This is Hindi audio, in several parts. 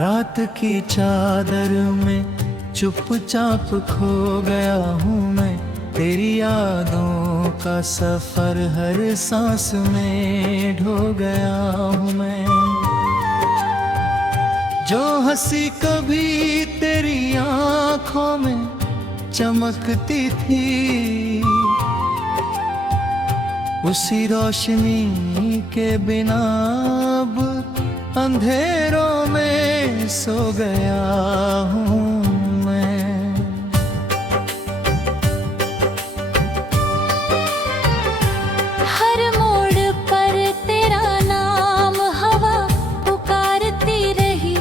रात की चादर में चुपचाप खो गया हूँ मैं, तेरी यादों का सफर हर सांस में ढो गया हूँ मैं। जो हंसी कभी तेरी आंखों में चमकती थी, उसी रोशनी के बिना अब अंधेरों में सो गया हूँ मैं। हर मोड़ पर तेरा नाम हवा पुकारती रही,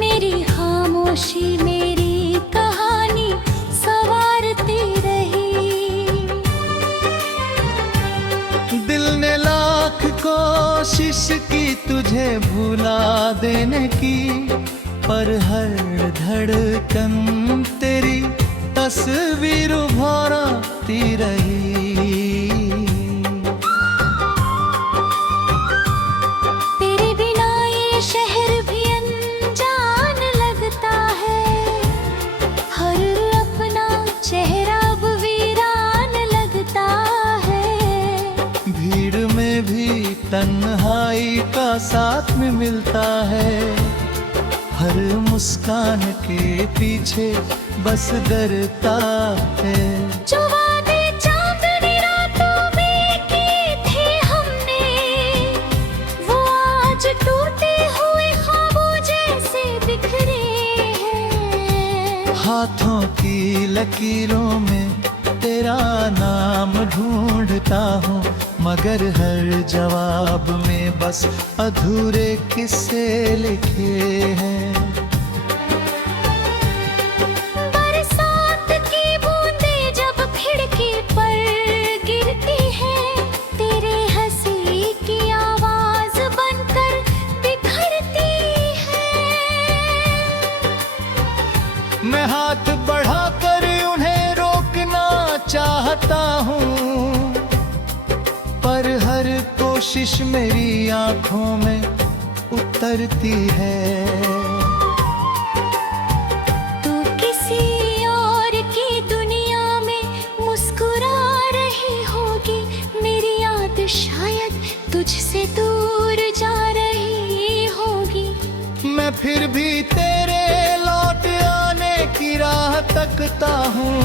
मेरी खामोशी मेरी कहानी संवारती रही। दिल ने लाख कोशिश की तुझे भुला देने की, पर हर धड़कन तेरी तस्वीर उभारती रही। तेरे बिना ये शहर भी अनजान लगता है, हर अपना चेहरा अब वीरान लगता है। भीड़ में भी तन्हाई का साथ में मिलता है, हर मुस्कान के पीछे बस डरता है। जो वादे चांदनी रातों में किए थे हमने, वो आज टूटे हुए ख्वाबों जैसे बिखरे हैं। हाथों की लकीरों में तेरा नाम ढूंढता हूँ, मगर हर जवाब में बस अधूरे किस्से लिखे हैं। बरसात की बूंदें जब खिड़की पर गिरती हैं, तेरे हंसी की आवाज बनकर बिखरती है। मैं हाथ बढ़ाकर उन्हें रोकना चाहता हूँ, पर हर कोशिश मेरी आंखों में उतरती है। तू किसी और की दुनिया में मुस्कुरा रही होगी, मेरी याद शायद तुझसे दूर जा रही होगी। मैं फिर भी तेरे लौट आने की राह तकता हूँ,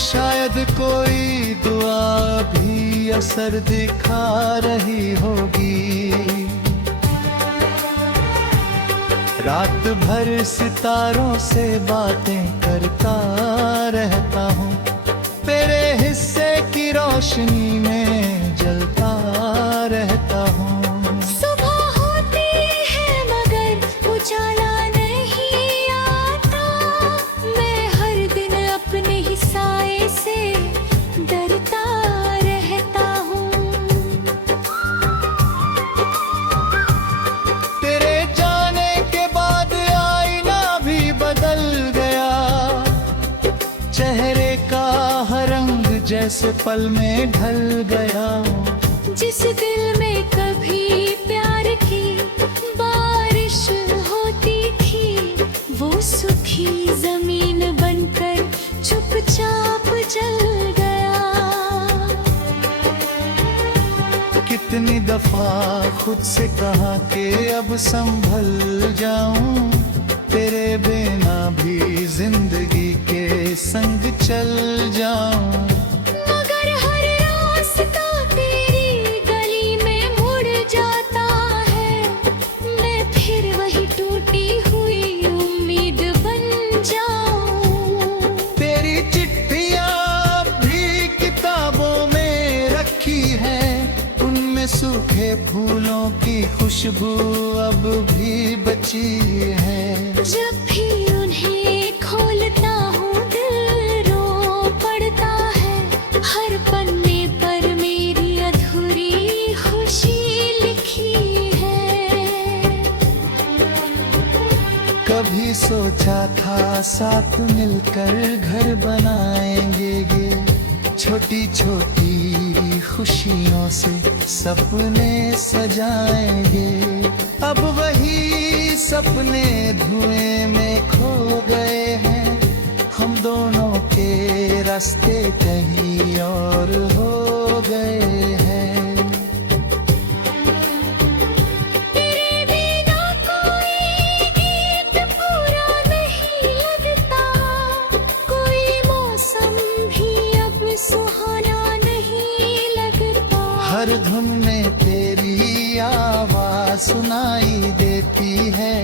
शायद कोई दुआ भी असर दिखा रही होगी। रात भर सितारों से बातें करता रहता हूँ, तेरे हिस्से की रोशनी में जलता रहता हूँ। सुबह होती है मगर उजाला नहीं आता, मैं हर दिन अपने ही साए से डरता रहता हूँ। तेरे जाने के बाद आईना भी बदल गया, चेहरे का हर रंग जैसे पल में ढल गया। जिस दिल में कभी प्यार की बारिश होती थी, वो सूखी जमीन बनकर चुपचाप जल गया। कितनी दफा खुद से कहा कि अब संभल जाऊं, तेरे बिना भी जिंदगी के संग चल जाऊं। मगर हर रास्ता तेरी गली में मुड़ जाता है, मैं फिर वही टूटी हुई उम्मीद बन जाऊं। तेरी चिट्ठियां भी किताबों में रखी है, उनमें सूखे फूलों की खुशबू अब भी बची है। जब भी उन्हें खोलता हूँ दिल रो पड़ता है, हर पन्ने पर मेरी अधूरी खुशी लिखी है। कभी सोचा था साथ मिलकर घर बनाएंगे ये, छोटी छोटी खुशियों से सपने सजाएंगे। अब वही सपने धुएं में खो गए हैं, हम दोनों के रास्ते कहीं और हो गए हैं। तेरे बिना कोई गीत पूरा नहीं लगता, कोई मौसम भी अब सुहाना नहीं लगता। हर धुन में तेरी आवाज सुनाई देती है,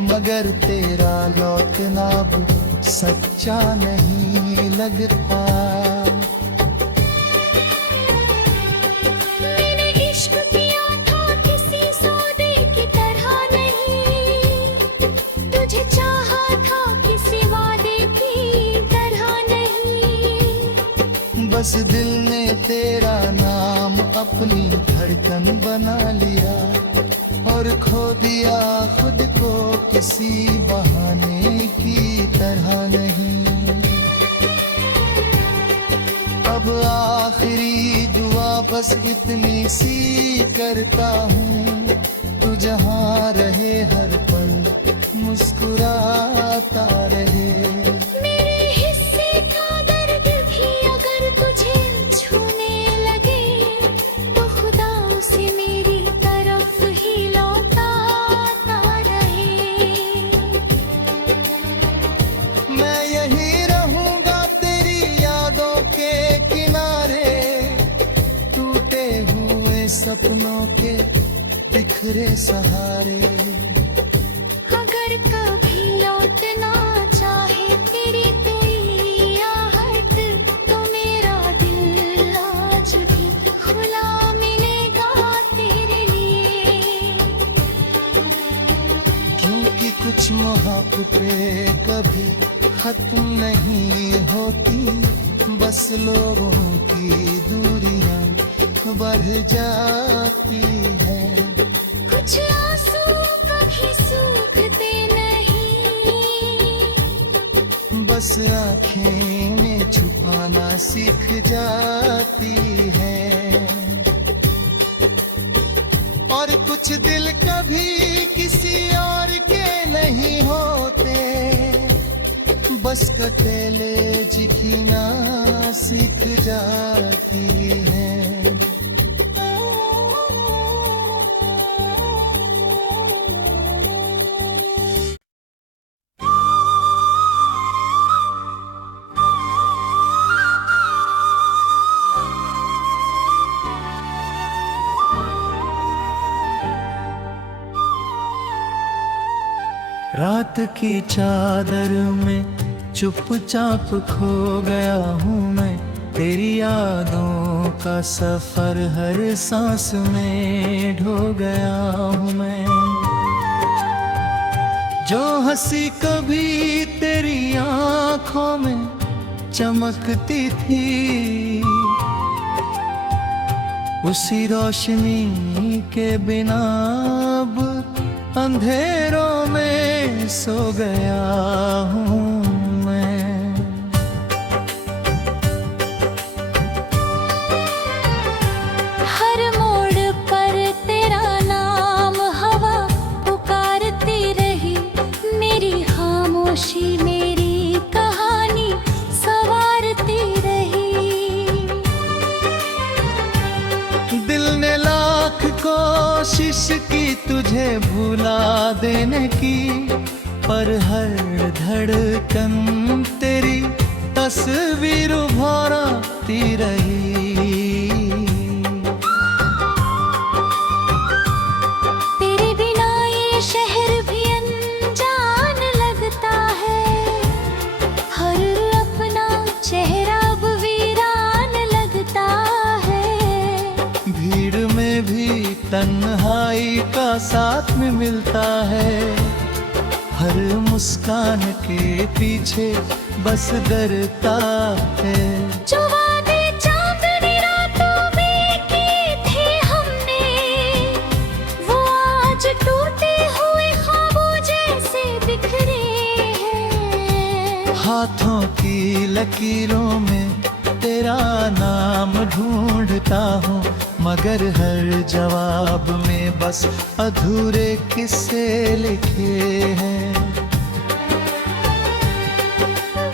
मगर तेरा लौटना अब सच्चा नहीं लगता। मैंने इश्क किया था किसी सौदे की तरह नहीं, तुझे चाहा था किसी वादे की तरह नहीं। बस दिल ने तेरा नाम अपनी धड़कन बना लिया और खो दिया खुद को किसी बहाने की तरह नहीं। अब आखिरी दुआ बस इतनी सी करता हूँ, तू जहाँ रहे हर पल मुस्कुराता रहे। मेरे हिस्से का दर्द भी अगर तुझे छूने लगे, तो खुदा उसे मेरी तरफ ही लौटाता रहे। मैं यहीं रहूंगा तेरी यादों के किनारे, टूटे हुए सपनों के बिखरे सहारे। अगर कभी लौटना चाहे तेरी कोई आहट, तो मेरा दिल आज भी खुला मिलेगा तेरे लिए। क्योंकि कुछ मोहब्बतें कभी खत्म नहीं होती, बस लोगों की दूरियां बढ़ जाती है। कुछ आंसू कभी सूखते नहीं, बस आँखें में छुपाना सीख जाती है। और कुछ दिल कभी किसी और के नहीं होते, बस अकेले जीना सीख जाती है। रात की चादर में चुपचाप खो गया हूँ मैं, तेरी यादों का सफर हर सांस में ढो गया हूँ मैं। जो हंसी कभी तेरी आंखों में चमकती थी, उसी रोशनी के बिना अब अंधेरों में सो गया हूँ मैं। हर मोड़ पर तेरा नाम हवा पुकारती रही, मेरी खामोशी मेरी कहानी सवारती रही। दिल ने लाख कोशिश की तुझे भुला देने की, पर हर धड़कन तेरी तस्वीर उभारती रही। तेरे बिना ये शहर भी अनजान लगता है, हर अपना चेहरा अब वीरान लगता है। भीड़ में भी तन्हाई का साथ में मिलता है, हर मुस्कान के पीछे बस डरता है। जो वादे चांदनी रातों में किए थे हमने, वो आज टूटे हुए ख्वाबों जैसे बिखरे हैं। हाथों की लकीरों में तेरा नाम ढूंढता हूँ, मगर हर जवाब में बस अधूरे किस्से लिखे हैं।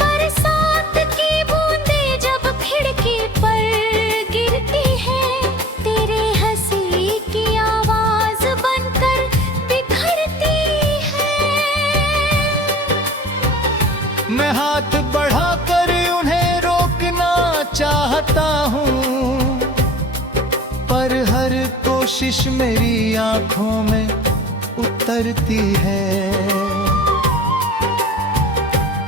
बरसात की बूंदें जब खिड़की पर गिरती है, तेरे हंसी की आवाज बनकर बिखरती है। मैं हाथ बढ़ाकर उन्हें रोकना चाहता हूँ, पर हर कोशिश मेरी आंखों में उतरती है।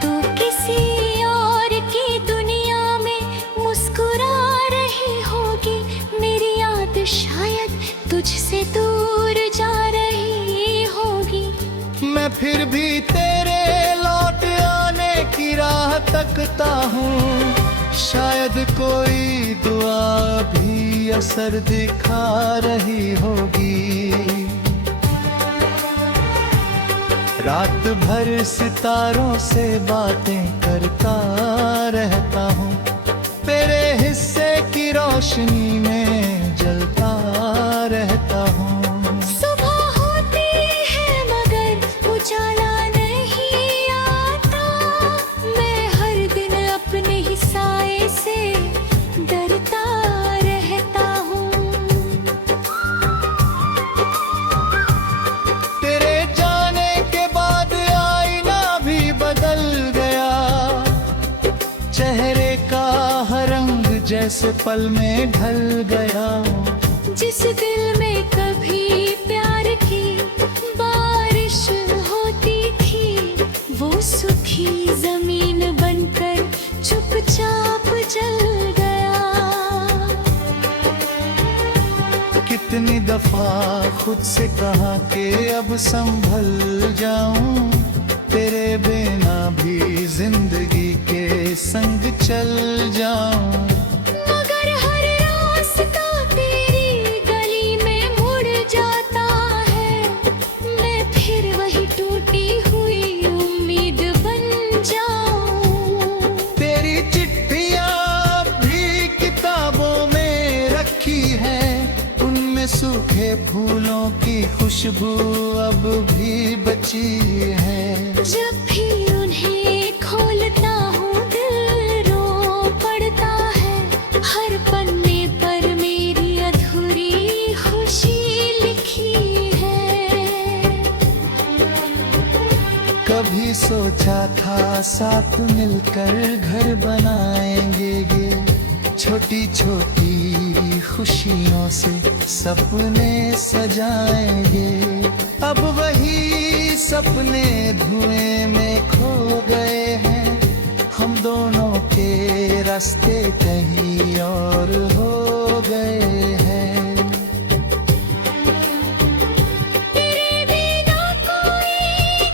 तू किसी और की दुनिया में मुस्कुरा रही होगी, मेरी याद शायद तुझसे दूर जा रही होगी। मैं फिर भी तेरे लौट आने की राह तकता हूँ, शायद कोई दुआ भी असर दिखा रही होगी। रात भर सितारों से बातें करता रहता हूँ, तेरे हिस्से की रोशनी में जलता रहता हूँ। सुबह होती है मगर उजाला नहीं आता, मैं हर दिन अपने ही साए से डरता रहता हूँ। तेरे जाने के बाद आईना भी बदल गया, चेहरे का हर रंग जैसे पल में ढल गया। जिस दिल में कभी प्यार की बारिश होती थी, वो सूखी जमीन बनकर चुपचाप जल गया। कितनी दफा खुद से कहा कि अब संभल जाऊं, तेरे बिना भी जिंदगी के संग चल जाऊं। मगर हर रास्ता तेरी गली में मुड़ जाता है, मैं फिर वही टूटी हुई उम्मीद बन जाऊं। तेरी चिट्ठियां भी किताबों में रखी है, उनमें सूखे फूलों की खुशबू अब भी बची है। जब भी उन्हें खोलता हूँ दिल रो पड़ता है, हर पन्ने पर मेरी अधूरी खुशी लिखी है। कभी सोचा था साथ मिलकर घर बनाएंगे ये, छोटी छोटी खुशियों से सपने सजाएंगे। अब वही सपने धुएं में खो गए हैं, हम दोनों के रास्ते कहीं और हो गए हैं। तेरे बिना कोई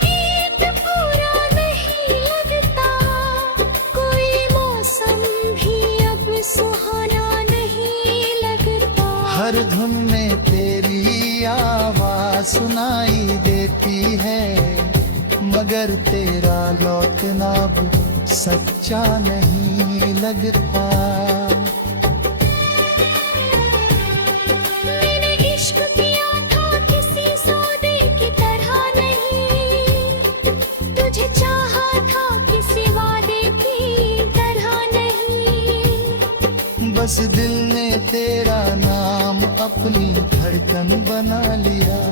गीत पूरा नहीं लगता, कोई मौसम भी अब सुहाना नहीं लगता। हर धुन में तेरी आवाज सुनाई देती है, मगर तेरा लौटना अब सच्चा नहीं लगता। मैंने इश्क किया था किसी सौदे की तरह नहीं, तुझे चाहा था किसी वादे की तरह नहीं। बस दिल ने तेरा नाम अपनी धड़कन बना लिया,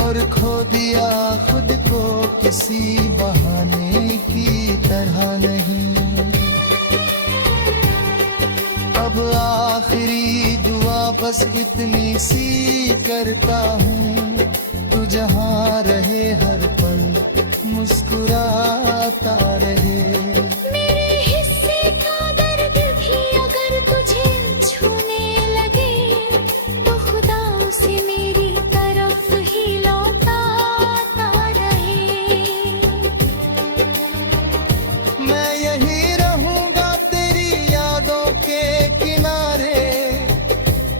और खो दिया खुद को किसी बहाने की तरह नहीं। अब आखिरी दुआ बस इतनी सी करता हूँ, तू जहाँ रहे हर पल मुस्कुराता रहे। मेरे हिस्से का दर्द भी अगर तुझे छूने लगे, तो खुदा उसे मेरी तरफ ही लौटाता रहे। मैं यहीं रहूंगा तेरी यादों के किनारे,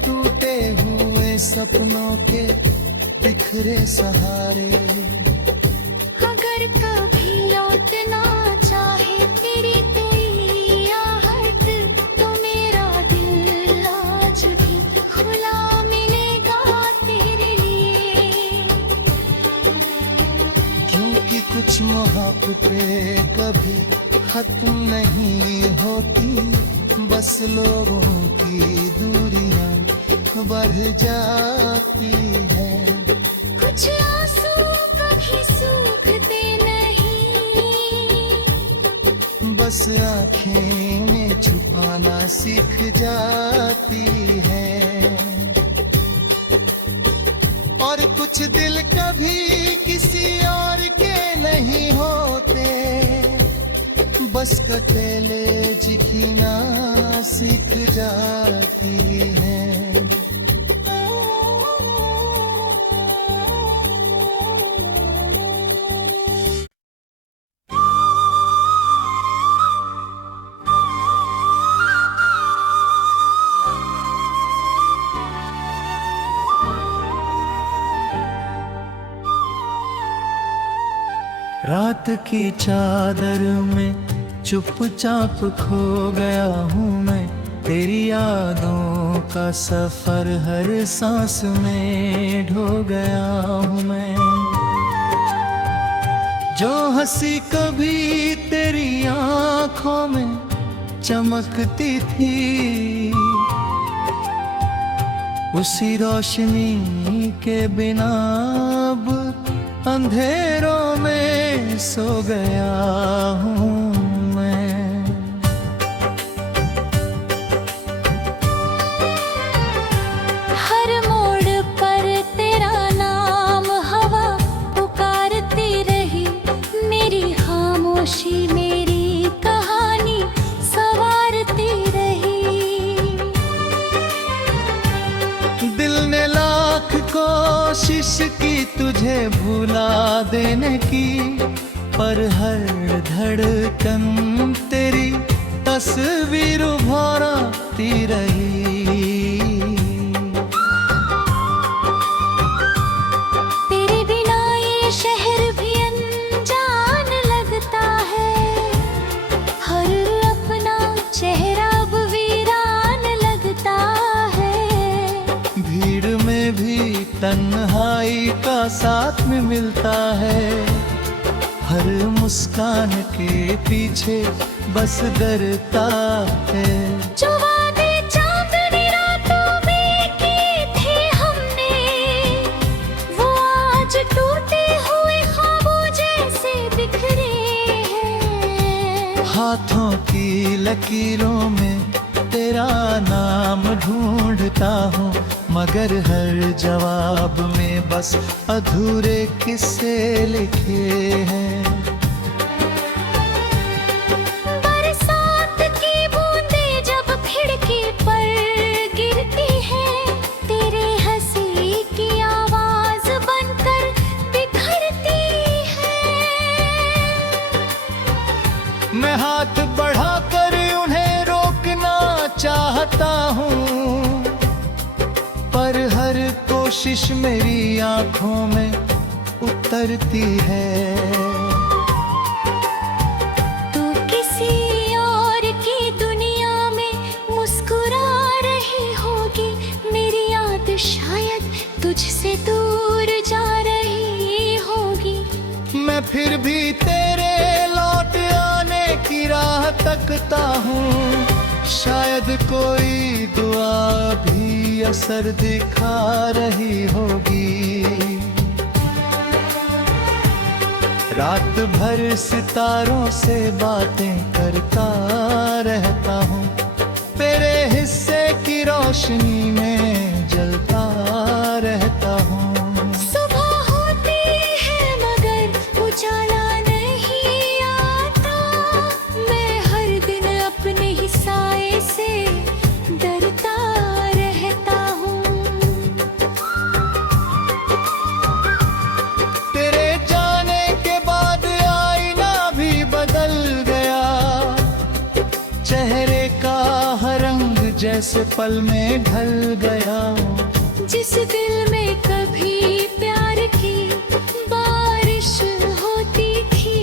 टूटे हुए सपनों के बिखरे सहारे। अगर कभी लौटना चाहे तेरी कोई आहट, तो मेरा दिल आज भी खुला कुछ मोहब्बतें कभी खत्म नहीं होती, बस लोगों की दूरियां बढ़ जाती है। कुछ आंसू कभी सूखते नहीं, बस आँखें में छुपाना सीख जाती है। और कुछ दिल कभी किसी और के नहीं होते, बस अकेले जीना सीख जाती है। रात की चादर में चुपचाप खो गया हूँ मैं, तेरी यादों का सफर हर सांस में ढो गया हूँ मैं। जो हंसी कभी तेरी आंखों में चमकती थी, उसी रोशनी के बिना अब अंधेरों में सो गया हूँ मैं। हर मोड़ पर तेरा नाम हवा पुकारती रही, मेरी खामोशी मेरी कहानी संवारती रही। दिल ने लाख कोशिश की तुझे भुला देने की, पर हर धड़कन तेरी तस्वीर उभारती रही। तेरे बिना ये शहर भी अनजान लगता है, हर अपना चेहरा अब वीरान लगता है। भीड़ में भी तन्हाई का साथ में मिलता है, हर मुस्कान के पीछे बस डरता है। जो वादे चांदनी रातों में किए थे हमने, वो आज टूटे हुए ख्वाबों जैसे बिखरे हैं। हाथों की लकीरों में तेरा नाम ढूंढता हूँ, मगर हर जवाब में बस अधूरे किस्से लिखे हैं। बरसात की बूंदें जब खिड़की पर गिरती है, तेरे हंसी की आवाज बनकर बिखरती है। मैं हाथ बढ़ाकर उन्हें रोकना चाहता हूँ, पर हर कोशिश मेरी आंखों में उतरती है। तू किसी और की दुनिया में मुस्कुरा रही होगी, मेरी याद शायद तुझसे दूर जा रही होगी। मैं फिर भी तेरे लौट आने की राह तकता हूँ, शायद कोई दुआ भी असर दिखा रही होगी। रात भर सितारों से बातें करता रहता हूँ, तेरे हिस्से की रोशनी में जलता रहता हूँ। सुबह होती है मगर उजाला नहीं आता, मैं हर दिन अपने ही साए से डरता रहता हूँ। तेरे जाने के बाद आईना भी बदल गया, चेहरे का हर रंग जैसे पल में ढल गया। जिस दिल में कभी प्यार की बारिश होती थी,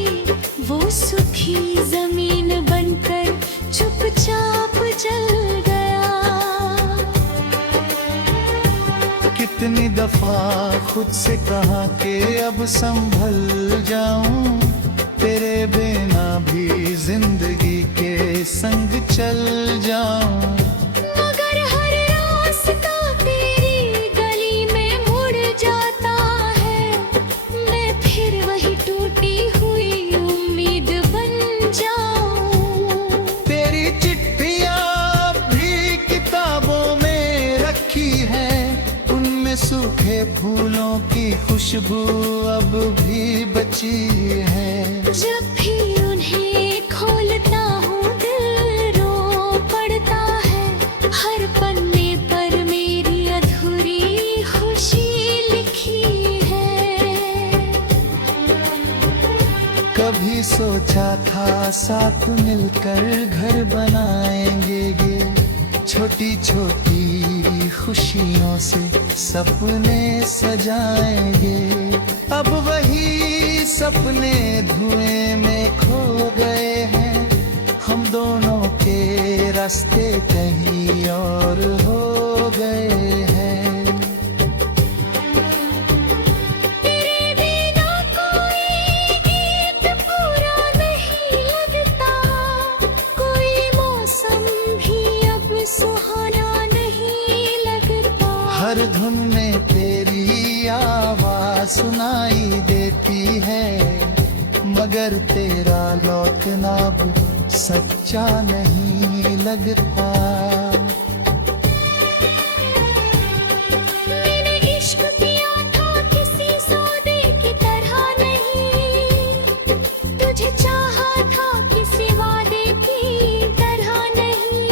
वो सूखी जमीन बनकर चुपचाप जल गया। कितनी दफा खुद से कहा कि अब संभल जाऊं, खुशबू अब भी बची है। जब भी उन्हें खोलता हूँ दिल रो पड़ता है। हर पन्ने पर मेरी अधूरी खुशी लिखी है। कभी सोचा था साथ मिलकर घर बनाएंगे ये, छोटी छोटी खुशियों से सपने सजाएंगे। अब वही सपने धुएं में खो गए हैं। हम दोनों के रास्ते कहीं और हो गए हैं। तेरे बिना कोई गीत पूरा नहीं लगता, कोई मौसम भी अब सुहाना नहीं लगता। हर धुन में तेरी आवाज सुनाई देती है, मगर तेरा लौटना अब सच्चा नहीं लगता। मैंने इश्क किया था किसी सौदे की तरह नहीं, तुझे चाहा था किसी वादे की तरह नहीं।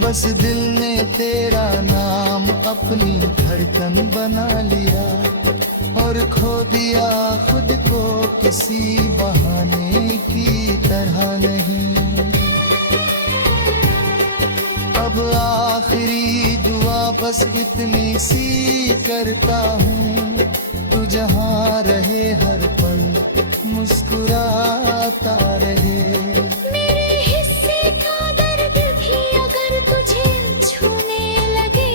बस दिल ने तेरा नाम अपनी धड़कन बना लिया और खो दिया खुद को किसी बहाने की तरह नहीं। अब आखिरी दुआ बस इतनी सी करता हूँ, तू जहाँ रहे हर पल मुस्कुराता रहे। मेरे हिस्से का दर्द भी अगर तुझे छूने लगे,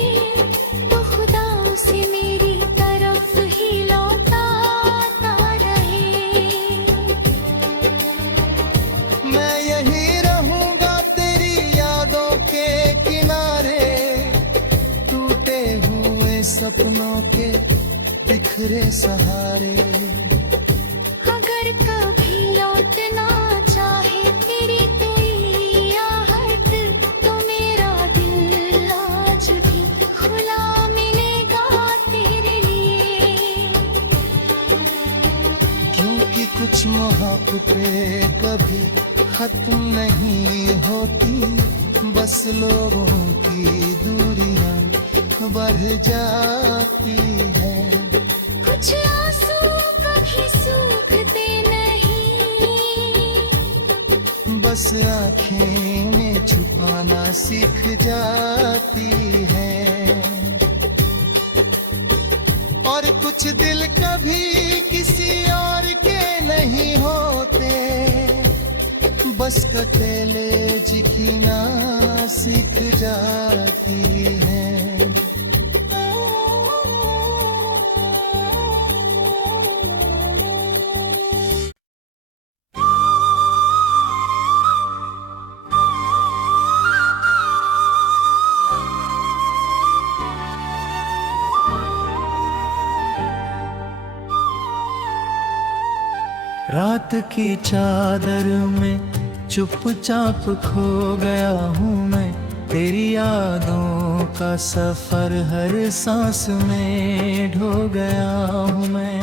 तो खुदा उसे मेरी तरफ ही लौटाता रहे। मैं यहीं रहूंगा तेरी यादों के किनारे, टूटे हुए सपनों के बिखरे सहारे। अगर कभी लौटना चाहे तेरी कोई आहट, तो मेरा दिल आज भी खुला मिलेगा तेरे लिए। क्योंकि कुछ मोहब्बतें कभी खत्म नहीं होती, बस लोगों की दूरियां बढ़ जाती है। कुछ आंसू कभी सूखते नहीं, बस आँखें में छुपाना सीख जाती है। और कुछ दिल कभी किसी और के नहीं होते, बस अकेले जीना सीख जाती है। रात की चादर में चुपचाप खो गया हूँ मैं, तेरी यादों का सफर हर सांस में ढो गया हूँ मैं।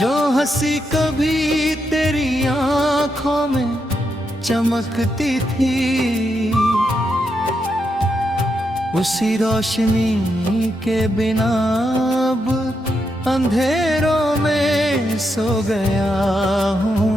जो हंसी कभी तेरी आंखों में चमकती थी, उसी रोशनी के बिना अब अंधेरों में सो गया हूँ